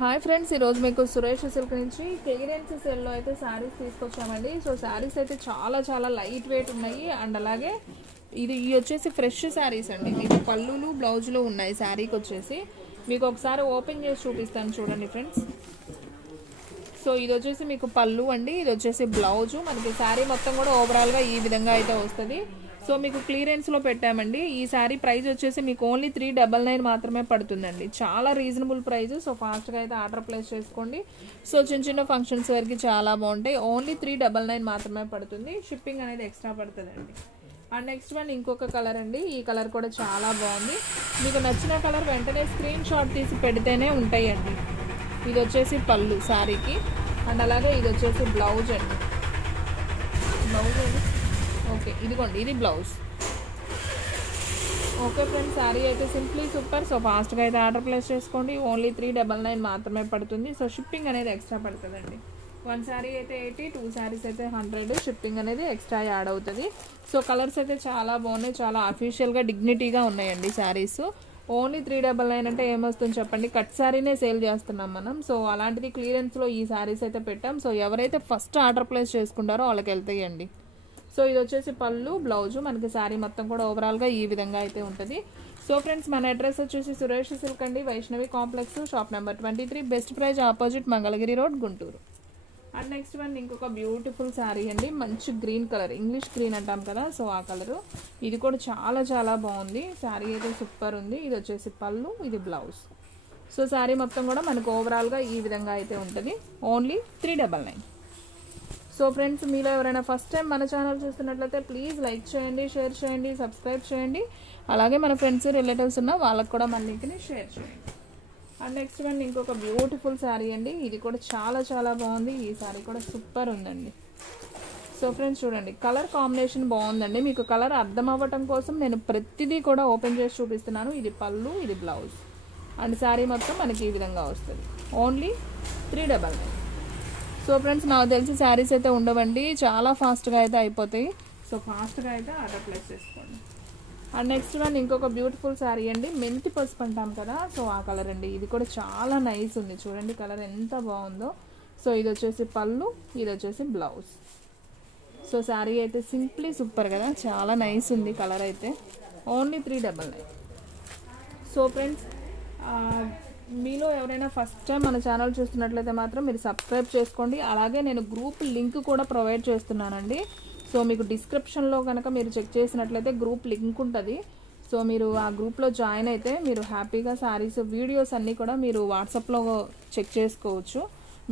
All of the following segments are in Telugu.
హాయ్ ఫ్రెండ్స్, ఈరోజు మీకు సురేష్ సిల్క్ నుంచి క్లియరెన్స్ సేల్లో అయితే శారీస్ తీసుకొచ్చామండి. సో శారీస్ అయితే చాలా చాలా లైట్ వెయిట్ ఉన్నాయి. అండ్ అలాగే ఇది వచ్చేసి ఫ్రెష్ శారీస్ అండి. మీకు పళ్ళులు బ్లౌజులు ఉన్నాయి శారీకి వచ్చేసి. మీకు ఒకసారి ఓపెన్ చేసి చూపిస్తాను చూడండి ఫ్రెండ్స్. సో ఇది వచ్చేసి మీకు పళ్ళు అండి, ఇది వచ్చేసి బ్లౌజు. మనకి శారీ మొత్తం కూడా ఓవరాల్గా ఈ విధంగా అయితే వస్తుంది. సో మీకు క్లియరెన్స్లో పెట్టామండి. ఈ శారీ ప్రైస్ వచ్చేసి మీకు ఓన్లీ 399 మాత్రమే పడుతుందండి. చాలా రీజనబుల్ ప్రైస్. సో ఫాస్ట్గా అయితే ఆర్డర్ ప్లేస్ చేసుకోండి. సో చిన్న చిన్న ఫంక్షన్స్ వరకు చాలా బాగుంటాయి. ఓన్లీ 399 మాత్రమే పడుతుంది. షిప్పింగ్ అనేది ఎక్స్ట్రా పడుతుందండి. అండ్ నెక్స్ట్ వన్ ఇంకొక కలర్ అండి. ఈ కలర్ కూడా చాలా బాగుంది. మీకు నచ్చిన కలర్ వెంటనే స్క్రీన్ షాట్ తీసి పెడితేనే ఉంటాయండి. ఇది వచ్చేసి పళ్ళు శారీకి. అండ్ అలాగే ఇది వచ్చేసి బ్లౌజ్ అండి. బ్లౌజ్ అండి. ఓకే, ఇదిగోండి, ఇది బ్లౌజ్. ఓకే ఫ్రెండ్స్, శారీ అయితే సింప్లీ సూపర్. సో ఫాస్ట్గా అయితే ఆర్డర్ ప్లేస్ చేసుకోండి. ఓన్లీ 399 మాత్రమే పడుతుంది. సో షిప్పింగ్ అనేది ఎక్స్ట్రా పడుతుందండి. 1 శారీ అయితే 80, 2 శారీస్ అయితే 100. షిప్పింగ్ అనేది ఎక్స్ట్రా యాడ్ అవుతుంది. సో కలర్స్ అయితే చాలా బాగున్నాయి, చాలా అఫీషియల్గా డిగ్నిటీగా ఉన్నాయండి శారీస్. ఓన్లీ 399 అంటే ఏమొస్తుంది చెప్పండి. కట్ శారీనే సేల్ చేస్తున్నాం మనం. సో అలాంటిది క్లియరెన్స్లో ఈ శారీస్ అయితే పెట్టాం. సో ఎవరైతే ఫస్ట్ ఆర్డర్ ప్లేస్ చేసుకుంటారో వాళ్ళకి వెళ్తాయండి. సో ఇది వచ్చేసి పళ్ళు బ్లౌజు. మనకి శారీ మొత్తం కూడా ఓవరాల్గా ఈ విధంగా అయితే ఉంటుంది. సో ఫ్రెండ్స్, మన అడ్రస్ వచ్చేసి సురేష్ సిల్క్ అండి, Vaishnavi complex, shop number 23, best praise opposite Mangalagiri road, Guntur. And next one ఇంకొక బ్యూటిఫుల్ శారీ అండి. మంచి గ్రీన్ కలర్, ఇంగ్లీష్ గ్రీన్ అంటాం కదా, సో ఆ కలరు. ఇది కూడా చాలా చాలా బాగుంది. శారీ అయితే సూపర్ ఉంది. ఇది వచ్చేసి పళ్ళు, ఇది బ్లౌజ్. సో శారీ మొత్తం కూడా మనకు ఓవరాల్గా ఈ విధంగా అయితే ఉంటుంది. ఓన్లీ 399. సో ఫ్రెండ్స్, మీలో ఎవరైనా ఫస్ట్ టైం మన ఛానల్ చూస్తున్నట్లయితే ప్లీజ్ లైక్ చేయండి, షేర్ చేయండి, సబ్స్క్రైబ్ చేయండి. అలాగే మన ఫ్రెండ్స్ రిలేటివ్స్ ఉన్న వాళ్ళకు కూడా మన లింక్ని షేర్ చేయండి. అండ్ నెక్స్ట్ వన్ ఇంకొక బ్యూటిఫుల్ శారీ అండి. ఇది కూడా చాలా చాలా బాగుంది. ఈ శారీ కూడా సూపర్ ఉందండి. సో ఫ్రెండ్స్ చూడండి, కలర్ కాంబినేషన్ బాగుందండి. మీకు కలర్ అర్థం అవ్వటం కోసం నేను ప్రతిదీ కూడా ఓపెన్ చేసి చూపిస్తున్నాను. ఇది పళ్ళు, ఇది బ్లౌజ్. అండ్ శారీ మొత్తం మనకి ఈ విధంగా వస్తుంది. ఓన్లీ 399. సో ఫ్రెండ్స్, నాకు తెలిసి శారీస్ అయితే ఉండవండి, చాలా ఫాస్ట్గా అయితే అయిపోతాయి. సో ఫాస్ట్గా అయితే ఆర్డర్ ప్లేస్ చేసుకోండి. అండ్ నెక్స్ట్ వన్ ఇంకొక బ్యూటిఫుల్ శారీ అండి. మెంతి పసుపు అంటాం కదా, సో ఆ కలర్ అండి. ఇది కూడా చాలా నైస్ ఉంది. చూడండి కలర్ ఎంత బాగుందో. సో ఇది వచ్చేసి పళ్ళు, ఇది వచ్చేసి బ్లౌజ్. సో శారీ అయితే సింప్లీ సూపర్ కదా, చాలా నైస్ ఉంది కలర్ అయితే. ఓన్లీ 399. సో ఫ్రెండ్స్, మీలో ఎవరైనా ఫస్ట్ టైం మన ఛానల్ చూస్తున్నట్లయితే మాత్రం మీరు సబ్స్క్రైబ్ చేసుకోండి. అలాగే నేను గ్రూప్ లింక్ కూడా ప్రొవైడ్ చేస్తున్నానండి. సో మీకు డిస్క్రిప్షన్లో కనుక మీరు చెక్ చేసినట్లయితే గ్రూప్ లింక్ ఉంటుంది. సో మీరు ఆ గ్రూప్లో జాయిన్ అయితే మీరు హ్యాపీగా శారీస్ వీడియోస్ అన్నీ కూడా మీరు వాట్సాప్లో చెక్ చేసుకోవచ్చు.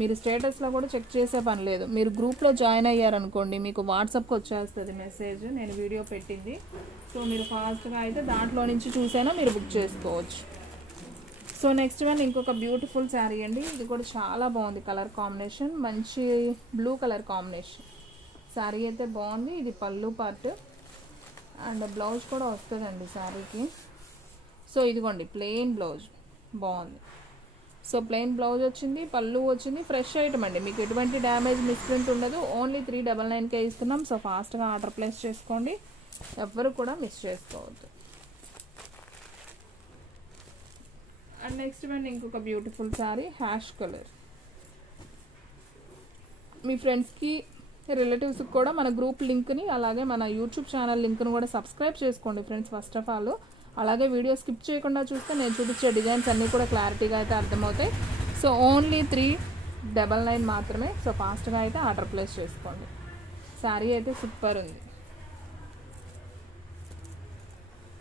మీరు స్టేటస్లో కూడా చెక్ చేసే పని లేదు. మీరు గ్రూప్లో జాయిన్ అయ్యారనుకోండి, మీకు వాట్సాప్కి వచ్చేస్తుంది మెసేజ్, నేను వీడియో పెట్టింది. సో మీరు ఫాస్ట్గా అయితే దాంట్లో నుంచి చూసైనా మీరు బుక్ చేసుకోవచ్చు. సో నెక్స్ట్ వన్ ఇంకొక బ్యూటిఫుల్ శారీ అండి. ఇది కూడా చాలా బాగుంది. కలర్ కాంబినేషన్ మంచి బ్లూ కలర్ కాంబినేషన్. శారీ అయితే బాగుంది. ఇది పళ్ళు పార్ట్ అండ్ బ్లౌజ్ కూడా వస్తుందండి శారీకి. సో ఇదిగోండి ప్లెయిన్ బ్లౌజ్ బాగుంది. సో ప్లెయిన్ బ్లౌజ్ వచ్చింది, పళ్ళు వచ్చింది. ఫ్రెష్ ఐటమ్ అండి, మీకు ఎటువంటి డ్యామేజ్ మిస్ప్రింట్ ఉండదు. ఓన్లీ 399కే ఇస్తున్నాం. సో ఫాస్ట్గా ఆర్డర్ ప్లేస్ చేసుకోండి, ఎవ్వరు కూడా మిస్ చేసుకోవద్దు. అండ్ నెక్స్ట్ వన్ ఇంకొక బ్యూటిఫుల్ శారీ, హ్యాష్ కలర్. మీ ఫ్రెండ్స్కి రిలేటివ్స్కి కూడా మన గ్రూప్ లింక్ని అలాగే మన యూట్యూబ్ ఛానల్ లింక్ను కూడా సబ్స్క్రైబ్ చేసుకోండి ఫ్రెండ్స్ ఫస్ట్ ఆఫ్ ఆల్. అలాగే వీడియో స్కిప్ చేయకుండా చూస్తే నేను చూపించే డిజైన్స్ అన్నీ కూడా క్లారిటీగా అయితే అర్థమవుతాయి. సో ఓన్లీ 399 మాత్రమే. సో ఫాస్ట్గా అయితే ఆర్డర్ ప్లేస్ చేసుకోండి. శారీ అయితే సూపర్ ఉంది.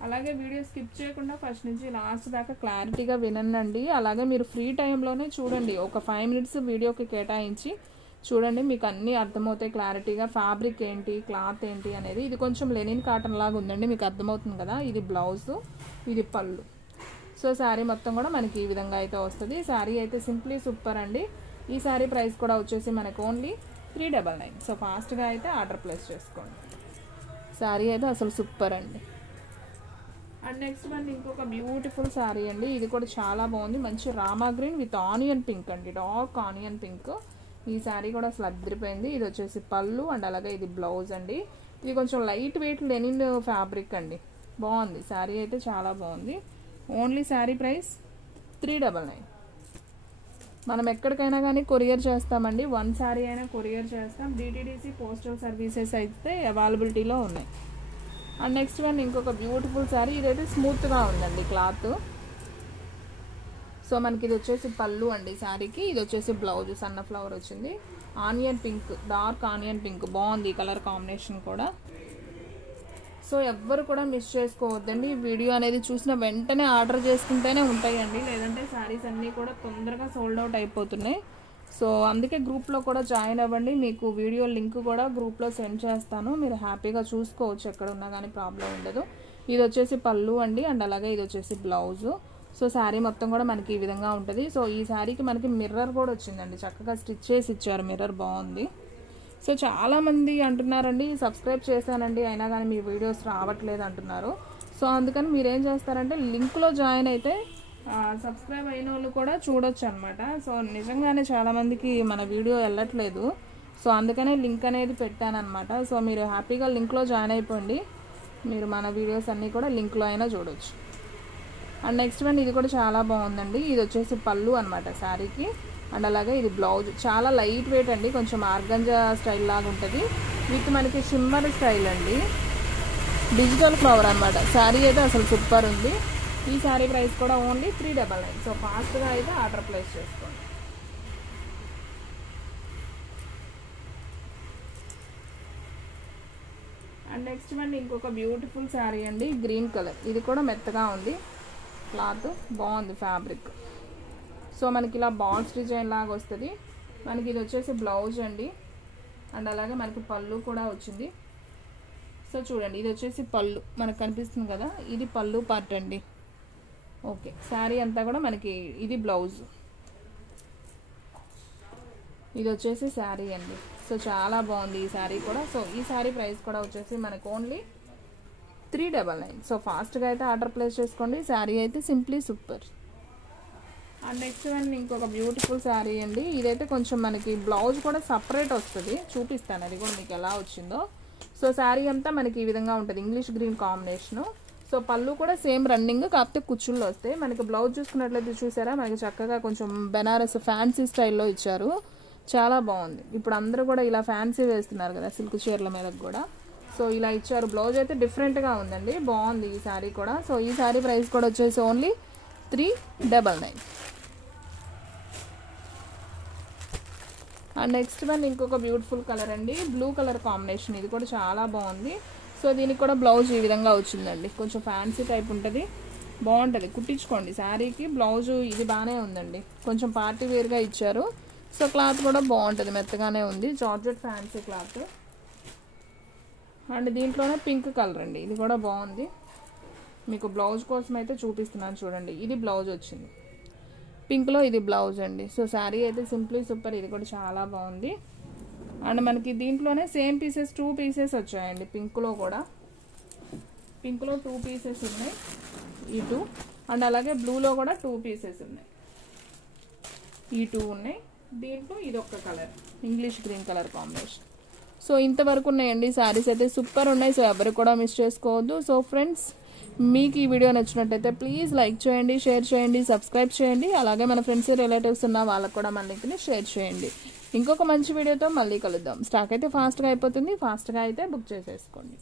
అలాగే వీడియో స్కిప్ చేయకుండా ఫస్ట్ నుంచి లాస్ట్ దాకా క్లారిటీగా వినండి. అలాగే మీరు ఫ్రీ టైంలోనే చూడండి. ఒక 5 మినిట్స్ వీడియోకి కేటాయించి చూడండి, మీకు అన్నీ అర్థమవుతాయి క్లారిటీగా. ఫ్యాబ్రిక్ ఏంటి, క్లాత్ ఏంటి అనేది. ఇది కొంచెం లెనిన్ కాటన్ లాగా ఉందండి, మీకు అర్థమవుతుంది కదా. ఇది బ్లౌజు, ఇది పళ్ళు. సో శారీ మొత్తం కూడా మనకి ఈ విధంగా అయితే వస్తుంది. శారీ అయితే సింప్లీ సూపర్ అండి. ఈ శారీ ప్రైస్ కూడా వచ్చేసి మనకు ఓన్లీ 399. సో ఫాస్ట్గా అయితే ఆర్డర్ ప్లేస్ చేసుకోండి. శారీ అయితే అసలు సూపర్ అండి. అండ్ నెక్స్ట్ వన్ ఇంకొక బ్యూటిఫుల్ శారీ అండి. ఇది కూడా చాలా బాగుంది. మంచి Rama green with onion pink అండి, డార్క్ ఆనియన్ పింక్. ఈ శారీ కూడా అసలు అదిరిపోయింది. ఇది వచ్చేసి పళ్ళు అండ్ అలాగే ఇది బ్లౌజ్ అండి. ఇది కొంచెం లైట్ వెయిట్ లెనిన్ ఫ్యాబ్రిక్ అండి, బాగుంది. శారీ అయితే చాలా బాగుంది. Only sari price 399. మనం ఎక్కడికైనా కానీ కొరియర్ చేస్తామండి, 1 శారీ అయినా కొరియర్ చేస్తాం. డిటీడీసీ పోస్టల్ సర్వీసెస్ అయితే అవైలబిలిటీలో ఉన్నాయి. అండ్ నెక్స్ట్ వన్ ఇంకొక బ్యూటిఫుల్ శారీ. ఇదైతే స్మూత్గా ఉందండి క్లాత్. సో మనకి ఇది వచ్చేసి పళ్ళు అండి శారీకి. ఇది వచ్చేసి బ్లౌజ్ సన్న ఫ్లవర్ వచ్చింది. Onion pink, dark onion pink బాగుంది కలర్ కాంబినేషన్ కూడా. సో ఎవ్వరు కూడా మిస్ చేసుకోవద్దండి. వీడియో అనేది చూసిన వెంటనే ఆర్డర్ చేసుకుంటేనే ఉంటాయండి, లేదంటే శారీస్ అన్నీ కూడా తొందరగా సోల్డ్ అవుట్ అయిపోతున్నాయి. సో అందుకే గ్రూప్లో కూడా జాయిన్ అవ్వండి. మీకు వీడియో లింక్ కూడా గ్రూప్లో సెండ్ చేస్తాను, మీరు హ్యాపీగా చూసుకోవచ్చు, ఎక్కడ ఉన్నా కానీ ప్రాబ్లం ఉండదు. ఇది వచ్చేసి పళ్ళు అండి. అండ్ అలాగే ఇది వచ్చేసి బ్లౌజు. సో శారీ మొత్తం కూడా మనకి ఈ విధంగా ఉంటుంది. సో ఈ శారీకి మనకి మిర్రర్ కూడా వచ్చిందండి, చక్కగా స్టిచ్ చేసి ఇచ్చారు, మిర్రర్ బాగుంది. సో చాలామంది అంటున్నారండి సబ్స్క్రైబ్ చేశానండి అయినా కానీ మీ వీడియోస్ రావట్లేదు అంటున్నారు. సో అందుకని మీరు ఏం చేస్తారంటే లింక్లో జాయిన్ అయితే సబ్స్క్రైబ్ అయిన వాళ్ళు కూడా చూడొచ్చు అనమాట. సో నిజంగానే చాలామందికి మన వీడియో వెళ్ళట్లేదు. సో అందుకనే లింక్ అనేది పెట్టానమాట. సో మీరు హ్యాపీగా లింక్లో జాయిన్ అయిపోండి, మీరు మన వీడియోస్ అన్నీ కూడా లింక్లో అయినా చూడొచ్చు. అండ్ నెక్స్ట్ వన్ ఇది కూడా చాలా బాగుందండి. ఇది వచ్చేసి పళ్ళు అనమాట శారీకి. అండ్ అలాగే ఇది బ్లౌజ్. చాలా లైట్ వెయిట్ అండి, కొంచెం ఆర్గంజా స్టైల్ లాగా ఉంటుంది విత్ మనకి షిమ్మర్ స్టైల్ అండి, డిజిటల్ ఫ్లవర్ అనమాట. శారీ అయితే అసలు సూపర్ ఉంది. ఈ శారీ ప్రైస్ కూడా ఓన్లీ 399. సో ఫాస్ట్గా అయితే ఆర్డర్ ప్లేస్ చేసుకోండి. అండ్ నెక్స్ట్ వన్ ఇంకొక బ్యూటిఫుల్ శారీ అండి, గ్రీన్ కలర్. ఇది కూడా మెత్తగా ఉంది, క్లాత్ బాగుంది, ఫ్యాబ్రిక్. సో మనకి ఇలా బాల్స్ డిజైన్ లాగా వస్తుంది. మనకి ఇది వచ్చేసి బ్లౌజ్ అండి. అండ్ అలాగే మనకి పళ్ళు కూడా వచ్చింది. సో చూడండి ఇది వచ్చేసి పళ్ళు మనకు కనిపిస్తుంది కదా, ఇది పళ్ళు పార్ట్ అండి. ఓకే, శారీ అంతా కూడా మనకి ఇది బ్లౌజ్, ఇది వచ్చేసి శారీ అండి. సో చాలా బాగుంది ఈ శారీ కూడా. సో ఈ శారీ ప్రైస్ కూడా వచ్చేసి మనకు ఓన్లీ 399. సో ఫాస్ట్గా అయితే ఆర్డర్ ప్లేస్ చేసుకోండి. శారీ అయితే simply super. And next one ఇంకొక బ్యూటిఫుల్ శారీ అండి. ఇదైతే కొంచెం మనకి బ్లౌజ్ కూడా సపరేట్ వస్తుంది, చూపిస్తాను అది కూడా మీకు ఎలా వచ్చిందో. సో శారీ అంతా మనకి ఈ విధంగా ఉంటుంది, ఇంగ్లీష్ గ్రీన్ కాంబినేషను. సో పళ్ళు కూడా సేమ్ రన్నింగ్, కాకపోతే కుచ్చుల్లో వస్తాయి. మనకి బ్లౌజ్ చూసుకున్నట్లయితే చూసారా, మనకి చక్కగా కొంచెం బెనారస్ ఫ్యాన్సీ స్టైల్లో ఇచ్చారు, చాలా బాగుంది. ఇప్పుడు అందరూ కూడా ఇలా ఫ్యాన్సీ వేస్తున్నారు కదా సిల్క్ చీరల మీద కూడా. సో ఇలా ఇచ్చారు. బ్లౌజ్ అయితే డిఫరెంట్గా ఉందండి, బాగుంది ఈ శారీ కూడా. సో ఈ శారీ ప్రైస్ కూడా వచ్చేసి ఓన్లీ 399. అండ్ నెక్స్ట్ వన్ ఇంకొక బ్యూటిఫుల్ కలర్ అండి, బ్లూ కలర్ కాంబినేషన్. ఇది కూడా చాలా బాగుంది. సో దీనికి కూడా బ్లౌజ్ ఈ విధంగా వచ్చిందండి, కొంచెం ఫ్యాన్సీ టైప్ ఉంటుంది, బాగుంటుంది, కుట్టించుకోండి. శారీకి బ్లౌజు ఇది బాగానే ఉందండి, కొంచెం పార్టీ వేర్గా ఇచ్చారు. సో క్లాత్ కూడా బాగుంటుంది, మెత్తగానే ఉంది, జార్జెట్ ఫ్యాన్సీ క్లాత్. అండ్ దీంట్లోనే పింక్ కలర్ అండి, ఇది కూడా బాగుంది. మీకు బ్లౌజ్ కోసం అయితే చూపిస్తున్నాను చూడండి, ఇది బ్లౌజ్ వచ్చింది పింక్లో, ఇది బ్లౌజ్ అండి. సో శారీ అయితే సింప్లీ సూపర్, ఇది కూడా చాలా బాగుంది. అండ్ మనకి దీంట్లోనే సేమ్ పీసెస్ 2 పీసెస్ వచ్చాయండి, పింక్లో కూడా. పింక్లో 2 పీసెస్ ఉన్నాయి, ఈ 2. అండ్ అలాగే బ్లూలో కూడా 2 పీసెస్ ఉన్నాయి, ఈ 2 ఉన్నాయి. దీంట్లో ఇది ఒక colour, English green colour combination. So ఇంతవరకు ఉన్నాయండి శారీస్ అయితే సూపర్ ఉన్నాయి. సో ఎవరు కూడా మిస్ చేసుకోవద్దు. సో ఫ్రెండ్స్, మీకు ఈ వీడియో నచ్చినట్టయితే ప్లీజ్ లైక్ చేయండి, షేర్ చేయండి, సబ్స్క్రైబ్ చేయండి. అలాగే మన ఫ్రెండ్స్ రిలేటివ్స్ ఉన్న వాళ్ళకు కూడా మన లింక్ని షేర్ చేయండి. ఇంకొక మంచి వీడియోతో మళ్ళీ కలుద్దాం. స్టాక్ అయితే ఫాస్ట్గా అయిపోతుంది, ఫాస్ట్గా అయితే బుక్ చేసేసుకోండి.